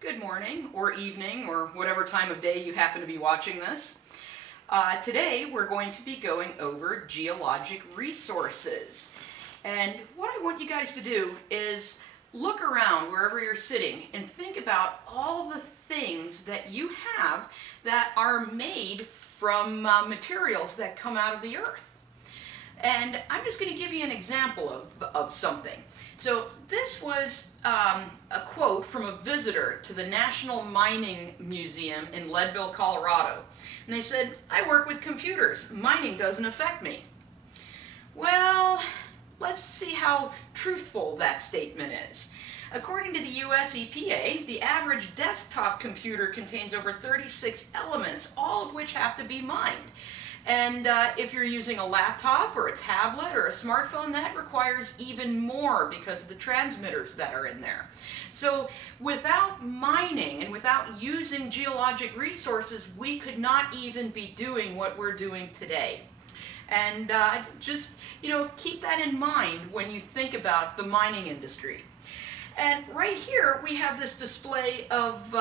Good morning or evening or whatever time of day you happen to be watching this. Today we're going to be going over geologic resources. And what I want you guys to do is look around wherever you're sitting and think about all the things that you have that are made from materials that come out of the earth. And I'm just going to give you an example of something. So this was a quote from a visitor to the National Mining Museum in Leadville, Colorado. And they said, "I work with computers. Mining doesn't affect me." Well, let's see how truthful that statement is. According to the US EPA, the average desktop computer contains over 36 elements, all of which have to be mined. And if you're using a laptop or a tablet or a smartphone, that requires even more because of the transmitters that are in there. So without mining and without using geologic resources, we could not even be doing what we're doing today. And just, keep that in mind when you think about the mining industry. And right here we have this display of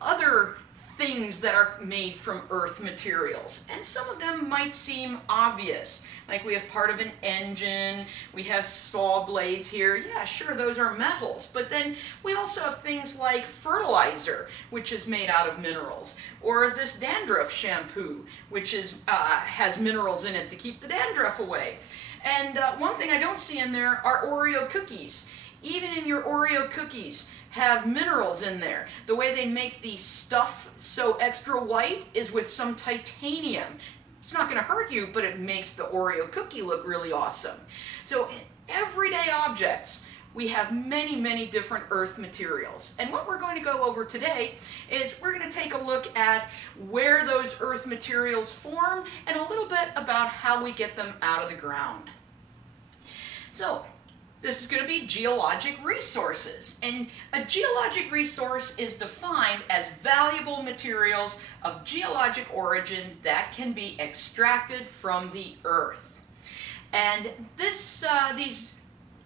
other things that are made from earth materials, and some of them might seem obvious, like we have part of an engine, we have saw blades here. Yeah, sure, those are metals, but then we also have things like fertilizer, which is made out of minerals, or this dandruff shampoo, which has minerals in it to keep the dandruff away. And one thing I don't see in there are Oreo cookies. Even in your Oreo cookies have minerals in there. The way they make the stuff so extra white is with some titanium. It's not going to hurt you, but it makes the Oreo cookie look really awesome. So in everyday objects, we have many, many different earth materials. And what we're going to go over today is we're going to take a look at where those earth materials form and a little bit about how we get them out of the ground. So this is going to be geologic resources, and a geologic resource is defined as valuable materials of geologic origin that can be extracted from the earth. And these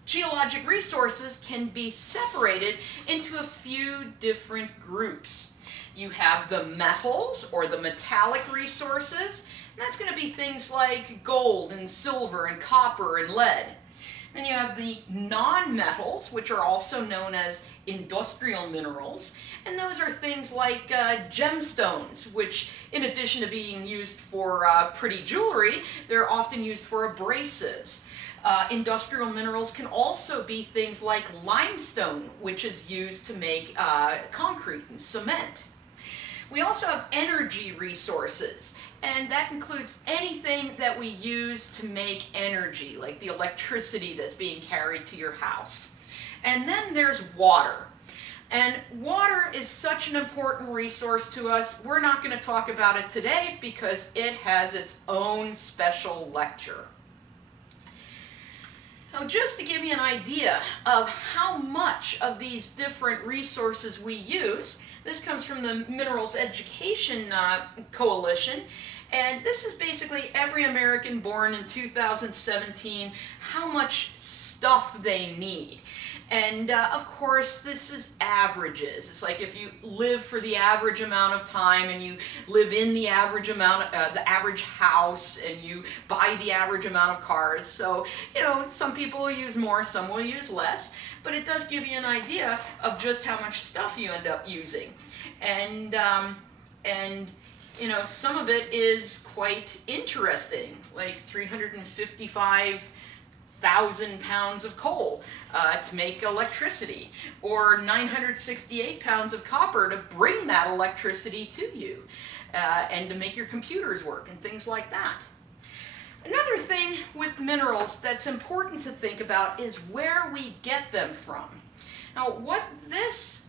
geologic resources can be separated into a few different groups. You have the metals or the metallic resources, and that's going to be things like gold and silver and copper and lead. Then you have the non-metals, which are also known as industrial minerals, and those are things like gemstones, which in addition to being used for pretty jewelry, they're often used for abrasives. Industrial minerals can also be things like limestone, which is used to make concrete and cement. We also have energy resources, and that includes anything that we use to make energy, like the electricity that's being carried to your house. And then there's water. And water is such an important resource to us. We're not going to talk about it today because it has its own special lecture. Now, just to give you an idea of how much of these different resources we use, this comes from the Minerals Education Coalition, and this is basically every American born in 2017, how much stuff they need. And of course, this is averages. It's like if you live for the average amount of time and you live in the average amount, the average house, and you buy the average amount of cars. So, some people will use more, some will use less, but it does give you an idea of just how much stuff you end up using. And some of it is quite interesting, like 355,000 pounds of coal to make electricity, or 968 pounds of copper to bring that electricity to you, and to make your computers work and things like that. Another thing with minerals that's important to think about is where we get them from. Now, what this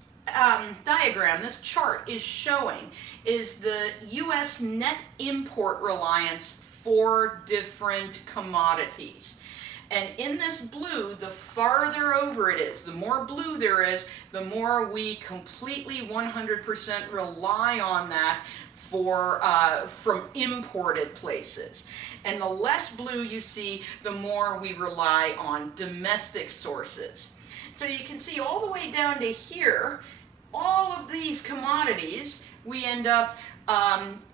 diagram, this chart is showing is the U.S. net import reliance for different commodities. And in this blue, the farther over it is, the more blue there is, the more we completely 100% rely on that from imported places. And the less blue you see, the more we rely on domestic sources. So you can see all the way down to here, all of these commodities, we end up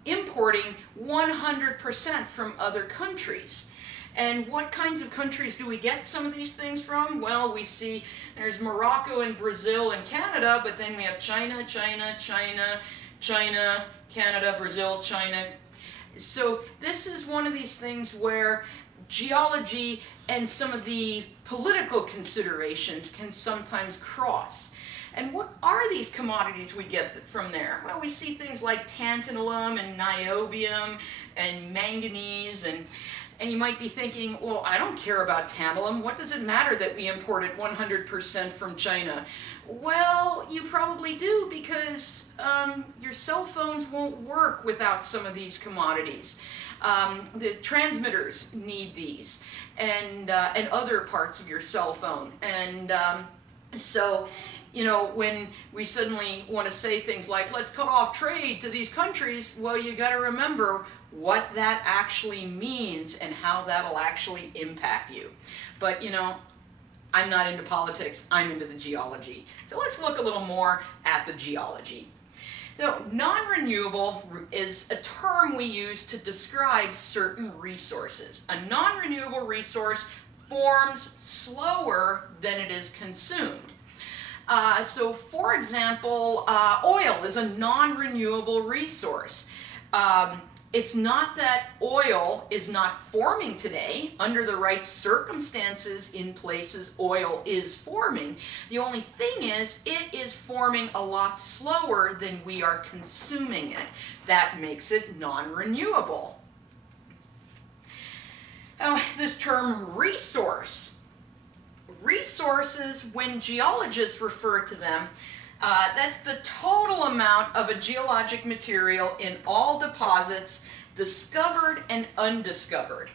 importing 100% from other countries. And what kinds of countries do we get some of these things from? Well, we see there's Morocco and Brazil and Canada, but then we have China, Canada, Brazil, China. So this is one of these things where geology and some of the political considerations can sometimes cross. And what are these commodities we get from there? Well, we see things like tantalum and niobium and manganese, and you might be thinking, well, I don't care about tantalum. What does it matter that we import it 100% from China? Well, you probably do, because your cell phones won't work without some of these commodities. The transmitters need these, and other parts of your cell phone. And so, you know, when we suddenly want to say things like, let's cut off trade to these countries, well, you got to remember what that actually means and how that'll actually impact you. But, you know, I'm not into politics, I'm into the geology. So let's look a little more at the geology. So non-renewable is a term we use to describe certain resources. A non-renewable resource forms slower than it is consumed. So for example, oil is a non-renewable resource. It's not that oil is not forming today. Under the right circumstances in places oil is forming. The only thing is it is forming a lot slower than we are consuming it. That makes it non-renewable. Now, this term resource. Resources, when geologists refer to them, that's the total amount of a geologic material in all deposits, discovered and undiscovered.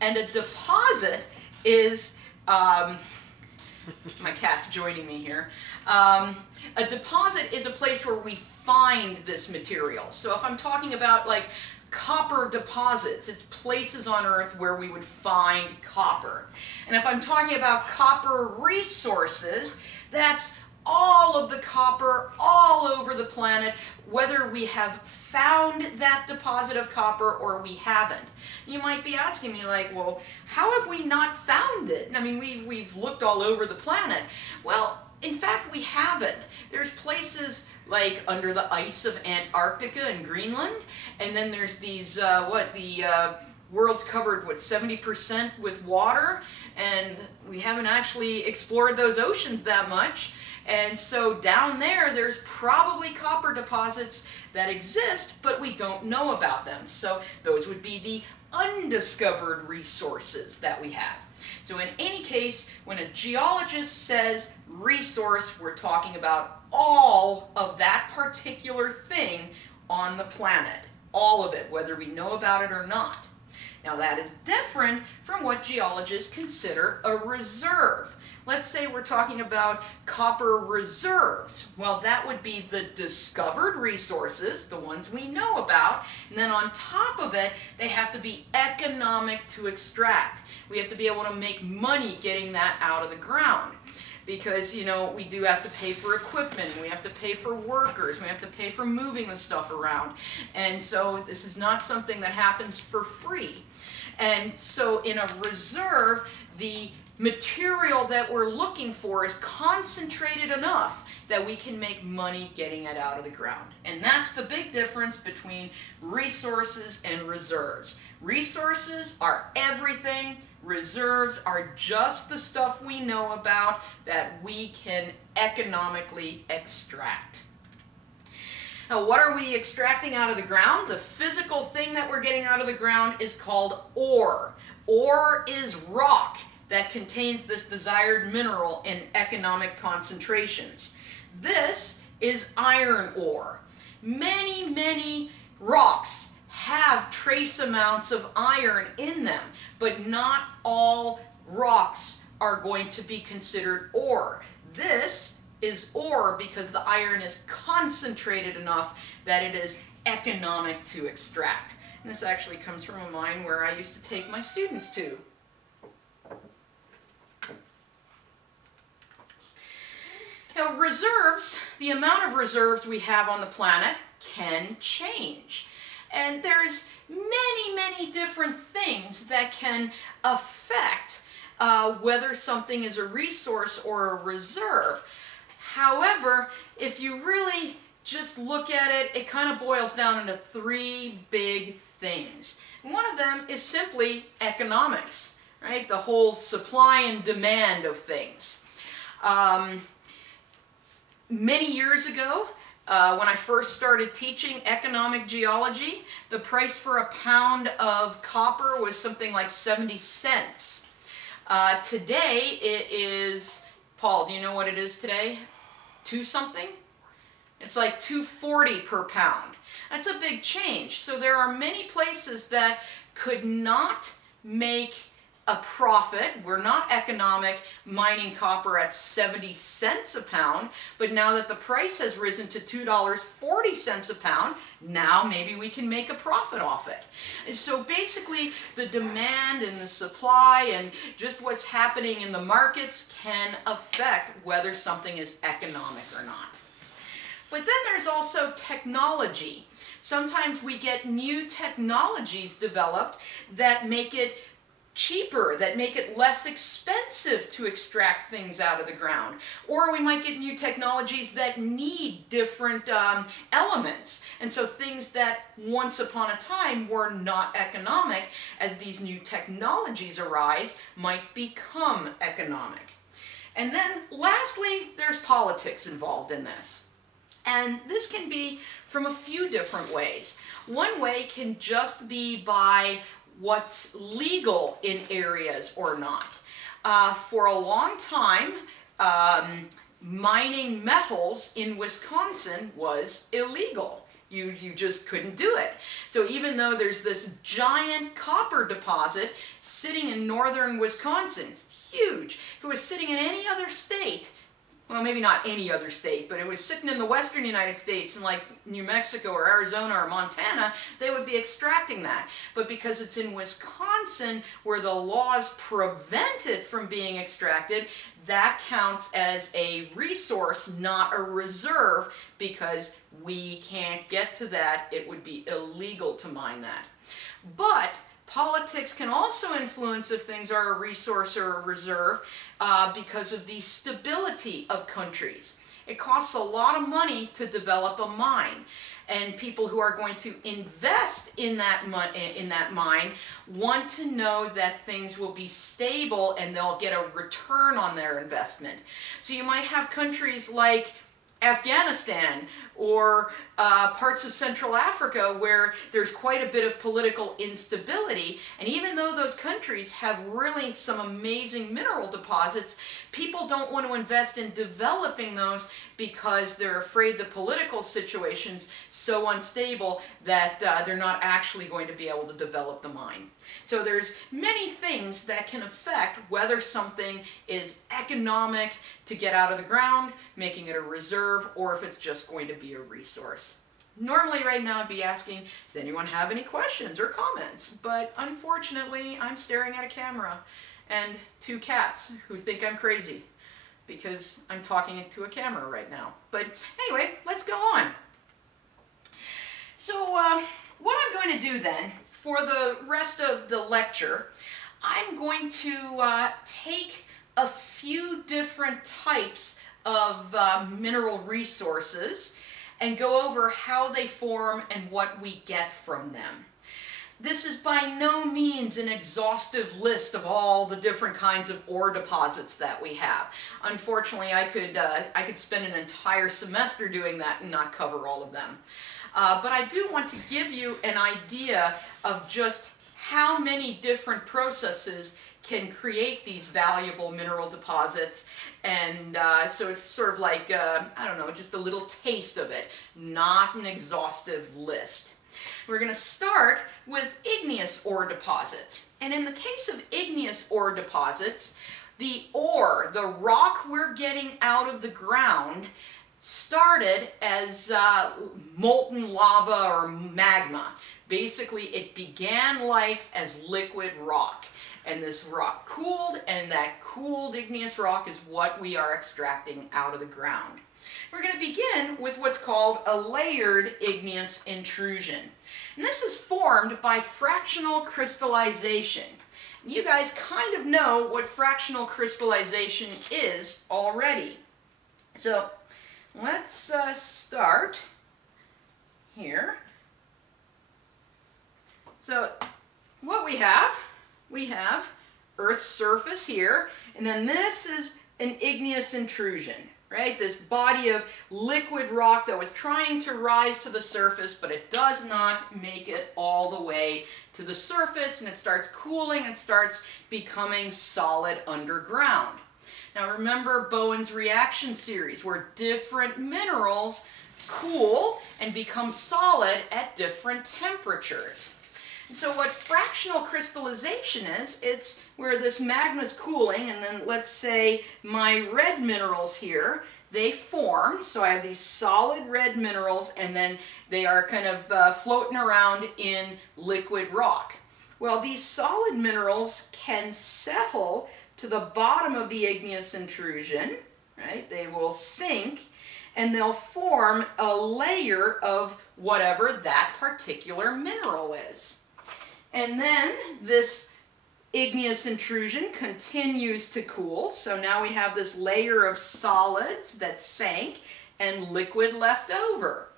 And a deposit is, my cat's joining me here, a deposit is a place where we find this material. So if I'm talking about like copper deposits, it's places on Earth where we would find copper. And if I'm talking about copper resources, that's all of the copper all over the planet, whether we have found that deposit of copper or we haven't. You might be asking me like, well, how have we not found it? I mean, we've looked all over the planet. Well, in fact, we haven't. There's places like under the ice of Antarctica and Greenland, and then there's these, world's covered, 70% with water, and we haven't actually explored those oceans that much. And so down there, there's probably copper deposits that exist, but we don't know about them. So those would be the undiscovered resources that we have. So in any case, when a geologist says resource, we're talking about all of that particular thing on the planet. All of it, whether we know about it or not. Now that is different from what geologists consider a reserve. Let's say we're talking about copper reserves. Well, that would be the discovered resources, the ones we know about, and then on top of it, they have to be economic to extract. We have to be able to make money getting that out of the ground. Because, you know, we do have to pay for equipment, we have to pay for workers, we have to pay for moving the stuff around. And so this is not something that happens for free. And so in a reserve, the material that we're looking for is concentrated enough that we can make money getting it out of the ground. And that's the big difference between resources and reserves. Resources are everything. Reserves are just the stuff we know about that we can economically extract. Now, what are we extracting out of the ground? The physical thing that we're getting out of the ground is called ore. Ore is rock that contains this desired mineral in economic concentrations. This is iron ore. Many, many rocks have trace amounts of iron in them, but not all rocks are going to be considered ore. This is ore because the iron is concentrated enough that it is economic to extract. And this actually comes from a mine where I used to take my students to. Now, reserves, the amount of reserves we have on the planet can change. And there's many different things that can affect whether something is a resource or a reserve. However, if you really just look at it, it kind of boils down into three big things. And one of them is simply economics, right? The whole supply and demand of things. Many years ago, when I first started teaching economic geology, the price for a pound of copper was something like 70 cents. Today it is, Paul, do you know what it is today? 2 something? It's like $2.40 per pound. That's a big change. So there are many places that could not make a profit. We're not economic mining copper at 70 cents a pound, but now that the price has risen to $2.40 a pound, now maybe we can make a profit off it. And so basically the demand and the supply and just what's happening in the markets can affect whether something is economic or not. But then there's also technology. Sometimes we get new technologies developed that make it cheaper, that make it less expensive to extract things out of the ground. Or we might get new technologies that need different elements. And so things that once upon a time were not economic, as these new technologies arise, might become economic. And then lastly, there's politics involved in this. And this can be from a few different ways. One way can just be by what's legal in areas or not. For a long time, mining metals in Wisconsin was illegal. You just couldn't do it. So even though there's this giant copper deposit sitting in northern Wisconsin, it's huge. If it was sitting in any other state, well, maybe not any other state, but it was sitting in the western United States in like New Mexico or Arizona or Montana, they would be extracting that. But because it's in Wisconsin where the laws prevent it from being extracted, that counts as a resource, not a reserve, because we can't get to that. It would be illegal to mine that. But politics can also influence if things are a resource or a reserve because of the stability of countries. It costs a lot of money to develop a mine, and people who are going to invest in that mine want to know that things will be stable and they'll get a return on their investment. So you might have countries like Afghanistan or parts of Central Africa where there's quite a bit of political instability, and even though those countries have really some amazing mineral deposits, people don't want to invest in developing those because they're afraid the political situation's so unstable that they're not actually going to be able to develop the mine. So there's many things that can affect whether something is economic to get out of the ground, making it a reserve, or if it's just going to be a resource. Normally right now I'd be asking, does anyone have any questions or comments? But unfortunately I'm staring at a camera and 2 cats who think I'm crazy because I'm talking to a camera right now. But anyway, let's go on. So what I'm going to do then, for the rest of the lecture, I'm going to take a few different types of mineral resources and go over how they form and what we get from them. This is by no means an exhaustive list of all the different kinds of ore deposits that we have. Unfortunately, I could spend an entire semester doing that and not cover all of them. But I do want to give you an idea of just how many different processes can create these valuable mineral deposits, and so it's sort of like, I don't know, just a little taste of it, not an exhaustive list. We're going to start with igneous ore deposits, and in the case of igneous ore deposits, the ore, the rock we're getting out of the ground, started as molten lava or magma. Basically, it began life as liquid rock. and this rock cooled, and that cooled igneous rock is what we are extracting out of the ground. We're going to begin with what's called a layered igneous intrusion. And this is formed by fractional crystallization. You guys kind of know what fractional crystallization is already. So let's start here. So what we have Earth's surface here, and then this is an igneous intrusion, right? This body of liquid rock that was trying to rise to the surface, but it does not make it all the way to the surface, and it starts cooling and starts becoming solid underground. Now remember Bowen's reaction series, where different minerals cool and become solid at different temperatures. And so what fractional crystallization is, it's where this magma is cooling, and then let's say my red minerals here, they form, so I have these solid red minerals, and then they are kind of floating around in liquid rock. Well, these solid minerals can settle to the bottom of the igneous intrusion, right? They will sink, and they'll form a layer of whatever that particular mineral is. And then this igneous intrusion continues to cool, so now we have this layer of solids that sank and liquid left over.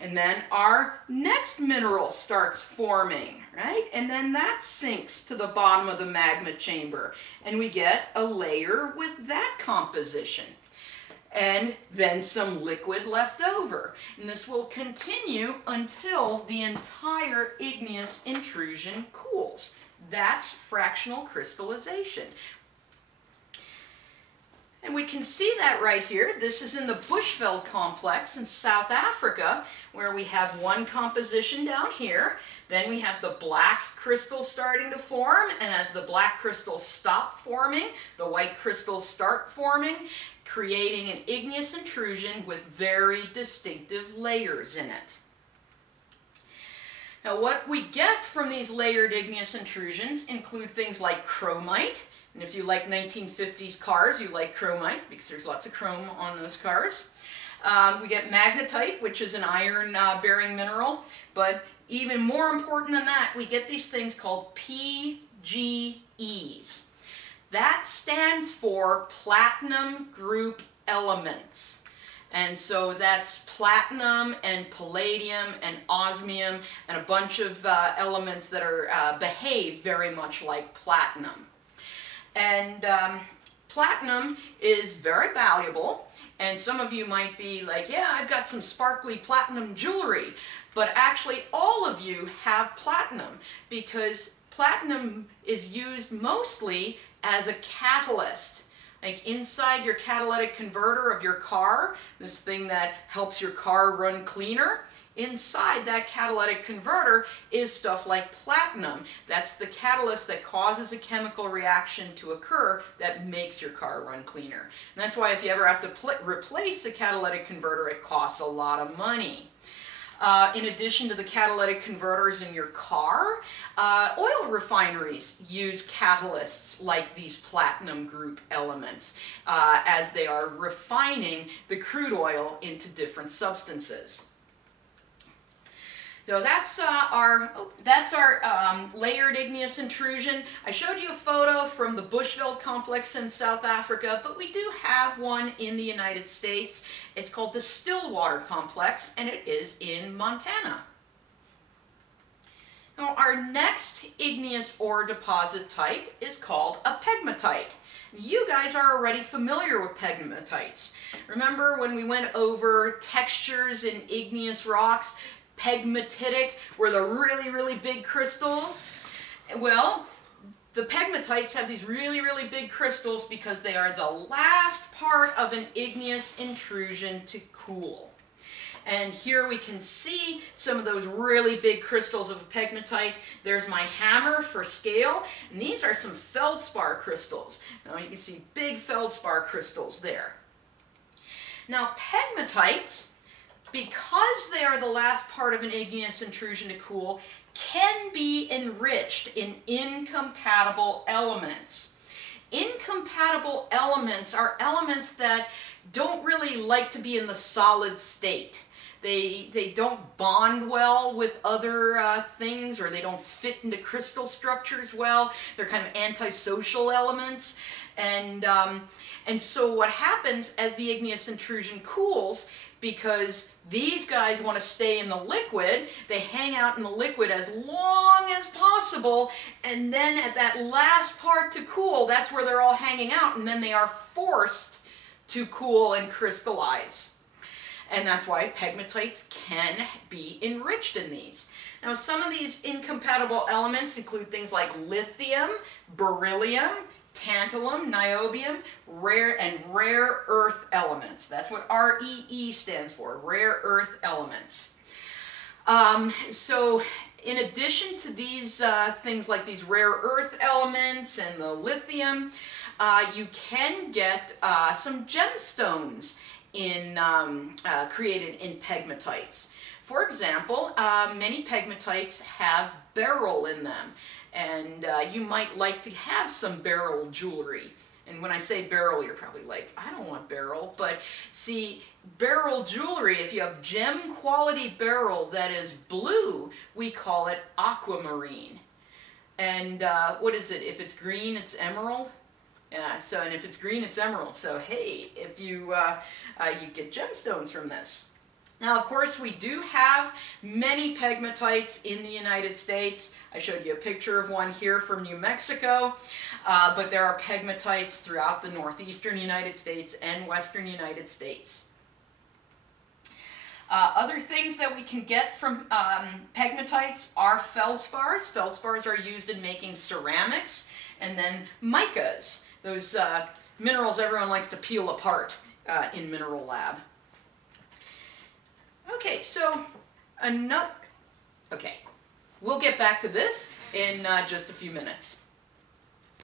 And then our next mineral starts forming, right? And then that sinks to the bottom of the magma chamber, and we get a layer with that composition. And then some liquid left over. And this will continue until the entire igneous intrusion cools. That's fractional crystallization. And we can see that right here. This is in the Bushveld complex in South Africa, where we have one composition down here. Then we have the black crystals starting to form, and as the black crystals stop forming, the white crystals start forming, creating an igneous intrusion with very distinctive layers in it. Now what we get from these layered igneous intrusions include things like chromite, and if you like 1950s cars, you like chromite because there's lots of chrome on those cars. We get magnetite, which is an iron-bearing mineral, but even more important than that, we get these things called PGEs. That stands for platinum group elements. And so that's platinum and palladium and osmium and a bunch of elements that are behave very much like platinum. And platinum is very valuable, and some of you might be like, yeah, I've got some sparkly platinum jewelry, but actually all of you have platinum because platinum is used mostly as a catalyst. Like inside your catalytic converter of your car, this thing that helps your car run cleaner, inside that catalytic converter is stuff like platinum. That's the catalyst that causes a chemical reaction to occur that makes your car run cleaner. And that's why if you ever have to replace a catalytic converter, it costs a lot of money. In addition to the catalytic converters in your car, oil refineries use catalysts like these platinum group elements as they are refining the crude oil into different substances. So that's our layered igneous intrusion. I showed you a photo from the Bushveld complex in South Africa, but we do have one in the United States. It's called the Stillwater complex, and it is in Montana. Now, our next igneous ore deposit type is called a pegmatite. You guys are already familiar with pegmatites. Remember when we went over textures in igneous rocks? Pegmatitic were the really, really big crystals. Well, the pegmatites have these really, really big crystals because they are the last part of an igneous intrusion to cool. And here we can see some of those really big crystals of a pegmatite. There's my hammer for scale, and these are some feldspar crystals. Now you can see big feldspar crystals there. Now pegmatites, because they are the last part of an igneous intrusion to cool, can be enriched in incompatible elements. Incompatible elements are elements that don't really like to be in the solid state. They don't bond well with other things, or they don't fit into crystal structures well. They're kind of antisocial elements. And so what happens as the igneous intrusion cools, because these guys want to stay in the liquid, they hang out in the liquid as long as possible, and then at that last part to cool, that's where they're all hanging out, and then they are forced to cool and crystallize. And that's why pegmatites can be enriched in these. Now, some of these incompatible elements include things like lithium, beryllium, tantalum, niobium, rare earth elements. That's what REE stands for, rare earth elements. So in addition to these things like these rare earth elements and the lithium, you can get some gemstones created in pegmatites. For example, many pegmatites have beryl in them, and you might like to have some beryl jewelry. And when I say beryl, you're probably like, I don't want beryl. But see, beryl jewelry, if you have gem quality beryl that is blue, we call it aquamarine. And what is it? If it's green, it's emerald. Yeah, so, and if it's green, it's emerald. So hey, if you get gemstones from this. Now, of course, we do have many pegmatites in the United States. I showed you a picture of one here from New Mexico, but there are pegmatites throughout the northeastern United States and western United States. Other things that we can get from pegmatites are feldspars. Feldspars are used in making ceramics, and then micas, those minerals everyone likes to peel apart in Mineral Lab. Okay, so we'll get back to this in just a few minutes.